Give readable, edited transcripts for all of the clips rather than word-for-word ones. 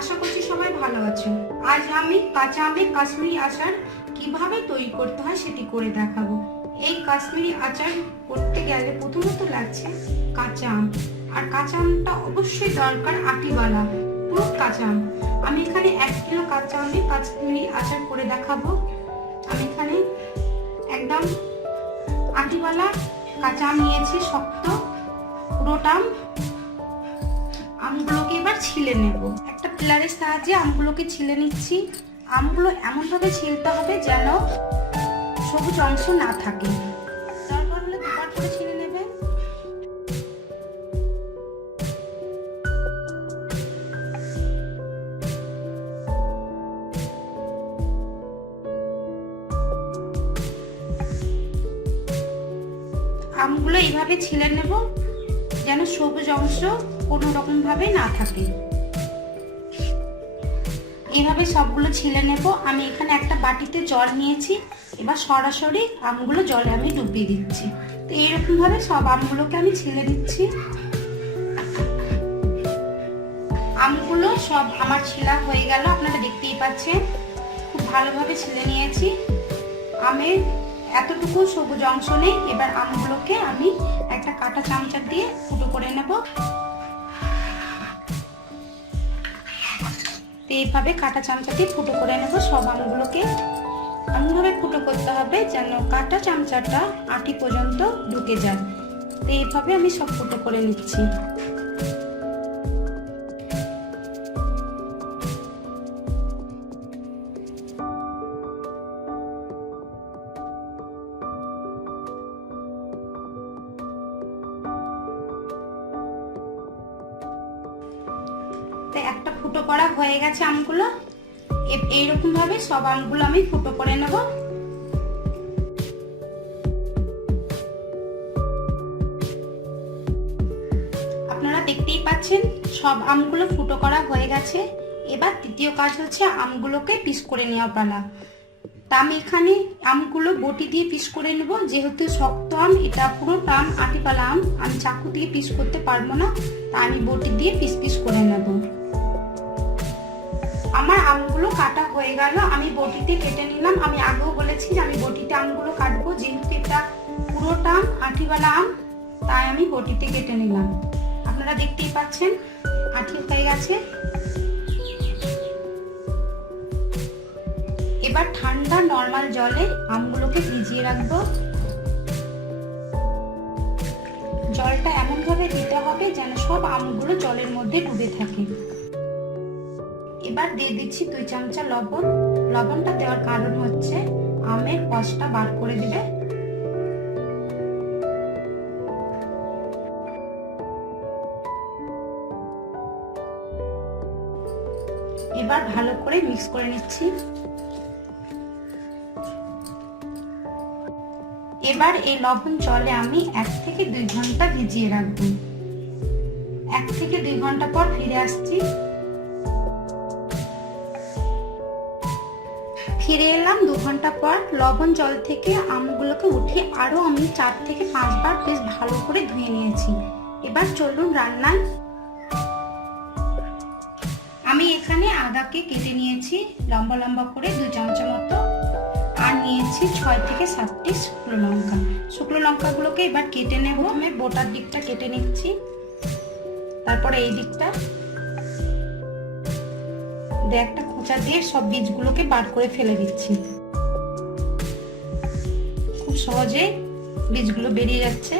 আশা করছি সবাই ভালো আছো। আজ আমি কাঁচা আমের কাশ্মীরি আচার কিভাবে তৈরি করতে হয় সেটি করে দেখাবো। এই কাশ্মীরি আচার করতে গেলে প্রথমত লাগছে কাঁচা আম, আর কাঁচা আমটা অবশ্যই দরকার আটিওয়ালা, পুরো কাঁচা আম। আমি এখানে 1 কিলো কাঁচা আমের কাশ্মীরি আচার করে দেখাবো। আমি এখানে একদম আটিওয়ালা কাঁচা আম নিয়েছি, শক্ত পুরোটা আমগুলোকে এবার ছিলে নেব। একটা পিলারের সাহায্যে আমগুলোকে ছিলে নিচ্ছি। আমগুলো এমনভাবে ছিলতে হবে যেন সবুজ অংশ না থাকে। দরকার হলে দুবার করে ছিলে নেবেন। আমগুলো এইভাবে ছিলে নেব যেন সবুজ অংশ কোনো রকম ভাবে না থাকে। এইভাবে সবগুলো ছিলে নেব। আমি এখানে একটা বাটিতে জল নিয়েছি, এবার সরাসরি আমগুলো জলে আমি ডুবিয়ে দিচ্ছি। তো এইরকম ভাবে সব আমগুলোকে আমি ছিলে দিচ্ছি। আমগুলো সব আমার ছিলা হয়ে গেল, আপনারা দেখতেই পাচ্ছেন খুব ভালোভাবে ছিলে নিয়েছি। আমের এতটুকু সবুজ অংশ নেই। এবার আমগুলোকে আমি একটা কাঁটা চামচা দিয়ে ফুটো করে নেব। এইভাবে কাঁটা চামচা দিয়ে ফুটো করে নেব সব আমগুলোকে। এমনভাবে ফুটো করতে হবে যেন কাঁটা চামচাটা আটি পর্যন্ত ঢুকে যায়। তো এইভাবে আমি সব ফুটো করে নিচ্ছি। একটা ফুটো করা হয়ে গেছে আমগুলো। এইরকম ভাবে সব আমগুলো আমি ফুটো করে নেব। আপনারা দেখতেই পাচ্ছেন সব আমগুলো ফুটো করা হয়ে গেছে। এবার দ্বিতীয় কাজ হচ্ছে আমগুলোকে পিস করে নেওয়া পালা। তা আমি এখানে আমগুলো বটি দিয়ে পিস করে নেব। যেহেতু শক্ত আম, এটা পুরোটা আম আটিপালা আম, আমি চাকু দিয়ে পিস করতে পারবো না, তা আমি বটি দিয়ে পিস পিস করে নেব। আমার আমগুলো কাটা হয়ে গেল, আমি বটিতে কেটে নিলাম। আমি আগেও বলেছি যে আমি বটিতে আমগুলো কাটবো, যেহেতু এটা পুরোটা আম আটিওয়ালা আম, তাই আমি বটিতে কেটে নিলাম। আপনারা দেখতেই পাচ্ছেন আটি হয়ে গেছে। এবার ঠান্ডা নরমাল জলে আমগুলোকে ভিজিয়ে রাখবো। জলটা এমন ভাবে দিতে হবে যেন সব আমগুলো জলের মধ্যে ডুবে থাকে। এবার দিয়ে দিচ্ছি 2 চামচা লবণ। লবণটা দেওয়ার কারণ হচ্ছে আমের কষটা বার করে দিবে। এবার ভালো করে মিক্স করে নিচ্ছি। এবার এই লবণ জলে আমি 1 থেকে 2 ঘন্টা ভিজিয়ে রাখবো। 1 থেকে 2 ঘন্টা পর ফিরে আসছি। ফিরে এলাম 2 ঘন্টা পর। লবণ জল থেকে আমগুলোকে উঠিয়ে আরো আমি 4 থেকে 5 বার বেশ ভালো করে ধুয়ে নিয়েছি। এবার চলুন রান্নায়। আমি এখানে আদাকে কেটে নিয়েছি লম্বা লম্বা করে 2 চামচা মতো, আর নিয়েছি 6 থেকে 7টি শুকনো লঙ্কা। শুকনো লঙ্কাগুলোকে এবার কেটে নেব। আমি বোটার দিকটা কেটে নিচ্ছি, তারপরে এই দিকটা একটা খোঁচা দিয়ে সব বীজগুলোকে বার করে ফেলে দিচ্ছি। খুব সহজে বীজগুলো বেরিয়ে যাচ্ছে।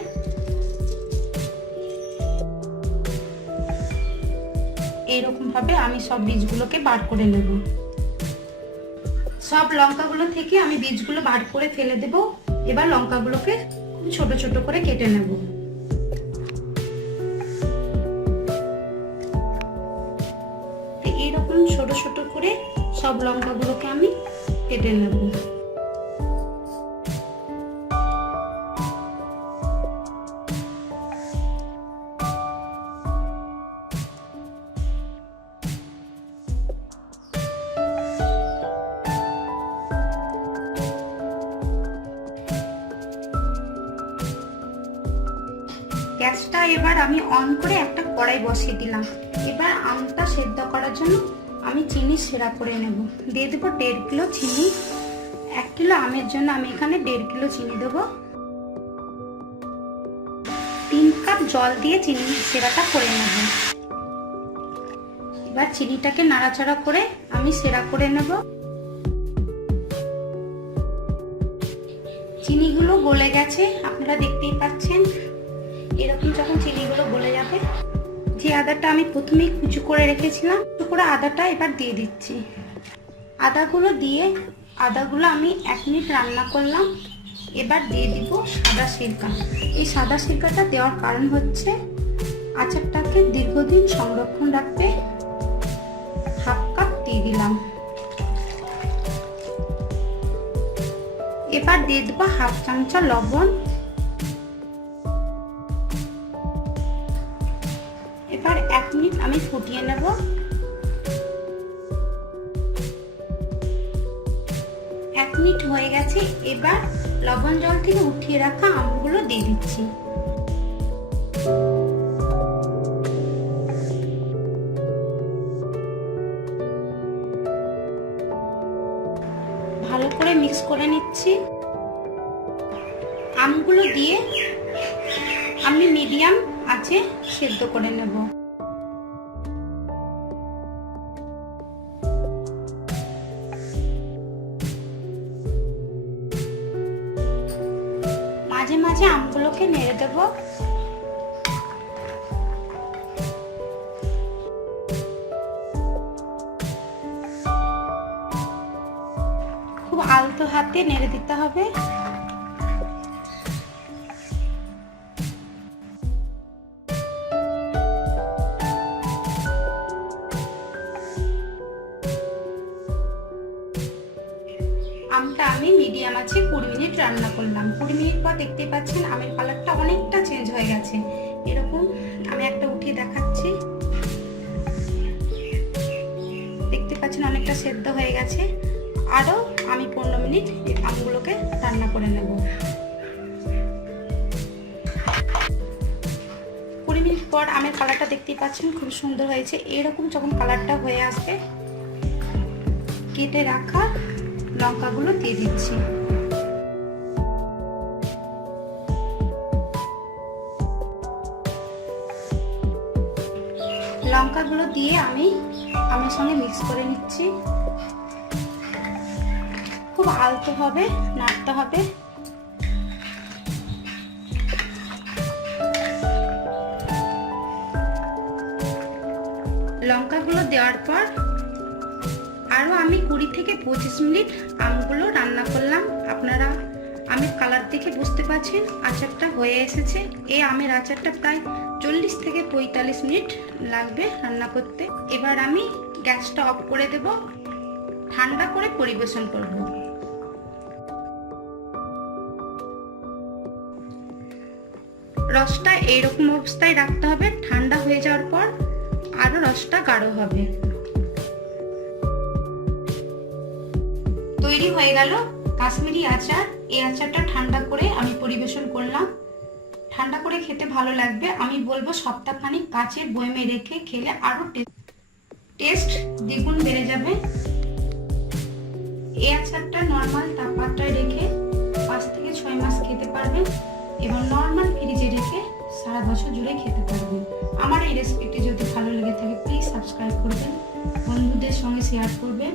এইরকম ভাবে আমি সব বীজগুলোকে বার করে নেব। সব লঙ্কাগুলো থেকে আমি বীজগুলো বার করে ফেলে দেব। এবার লঙ্কাগুলোকে ছোট ছোট করে কেটে নেব। এইরকম ছোট ছোট করে সব লঙ্কাগুলোকে আমি কেটে নেব। গ্যাসটা এবার আমি অন করে একটা কড়াই বসিয়ে দিলাম। এবার আমটা সেদ্ধ করার জন্য আমি চিনি সেরা করে নেব। দিয়ে দেবো 1.5 কিলো চিনি। 1 কিলো আমের জন্য আমি এখানে 1.5 কিলো চিনি দেবো। 3 কাপ জল দিয়ে চিনি সেরাটা করে নেব। এবার চিনিটাকে নাড়াচাড়া করে আমি সেরা করে নেব। চিনিগুলো গলে গেছে, আপনারা দেখতেই পাচ্ছেন। এরকম যখন চিনিগুলো গলে যাবে, যে আদাটা আমি প্রথমেই কুচি করে রেখেছিলাম, কুচি করে আদাটা এবার দিয়ে দিচ্ছি। আদাগুলো আমি 1 মিনিট রান্না করলাম। এবার দিয়ে দিব সাদা সিরকা। এই সাদা সিরকাটা দেওয়ার কারণ হচ্ছে আচারটাকে দীর্ঘদিন সংরক্ষণ রাখবে। 1/2 কাপ দিয়ে দিলাম। এবার দিয়ে দেবো 1/2 চামচা লবণ। এবার 1 মিনিট আমি ফুটিয়ে নেব। 1 মিনিট হয়ে গেছে। এবার লবণ জল থেকে উঠিয়ে রাখা আমগুলো দিয়ে দিচ্ছি। ভালো করে মিক্স করে নিচ্ছি। আমগুলো দিয়ে আমি মিডিয়াম আঁচে সেদ্ধ করে নেব। মাঝে মাঝে আমগুলোকে নেড়ে দেব। খুব আলতো হাতে নেড়ে দিতে হবে। আমটা আমি মিডিয়াম আছে 20 মিনিট রান্না করলাম। 20 মিনিট পর দেখতে পাচ্ছেন আমের কালারটা অনেকটা চেঞ্জ হয়ে গেছে। এরকম আমি একটা উঠিয়ে দেখাচ্ছি। দেখতে পাচ্ছেন অনেকটা সেদ্ধ হয়ে গেছে। আরো আমি 15 মিনিট এই আমগুলোকে রান্না করে নেব। 20 মিনিট পর আমের কালারটা দেখতে পাচ্ছেন খুব সুন্দর হয়েছে। এরকম যখন কালারটা হয়ে আসবে, কেটে রাখা লঙ্কাগুলো দিয়ে দিচ্ছি। লঙ্কাগুলো দিয়ে আমি আমের সঙ্গে মিক্স করে নিচ্ছি। খুব আলতো ভাবে নাড়তে হবে। লঙ্কাগুলো দেওয়ার পর আরো আমি 20 থেকে 25 মিনিট আমগুলো রান্না করলাম। আপনারা আমের কালার দেখে বুঝতে পারছেন আচারটা হয়ে এসেছে। এই আমের আচারটা প্রায় 40 থেকে 45 মিনিট লাগবে রান্না করতে। এবার আমি গ্যাসটা অফ করে দেব। ঠান্ডা করে পরিবেশন করব। রসটা এইরকম অবস্থায় রাখতে হবে। ঠান্ডা হয়ে যাওয়ার পর আরো রসটা গাঢ় হবে। তৈরি হয়ে গেল কাশ্মীরি আচার। এই আচারটা ঠান্ডা করে আমি পরিবেশন করলাম। ঠান্ডা করে খেতে ভালো লাগবে। আমি বলবো সপ্তাহখানিক কাচের বয়মে রেখে খেলে আরো টেস্ট দ্বিগুণ বেড়ে যাবে। এই আচারটা নর্মাল তাপমাত্রায় রেখে 5 থেকে 6 মাস খেতে পারবেন এবং নর্মাল ফ্রিজে রেখে সারা বছর জুড়ে খেতে পারবেন। আমার এই রেসিপিটি যদি ভালো লেগে থাকে প্লিজ সাবস্ক্রাইব করবেন, বন্ধুদের সঙ্গে শেয়ার করবেন।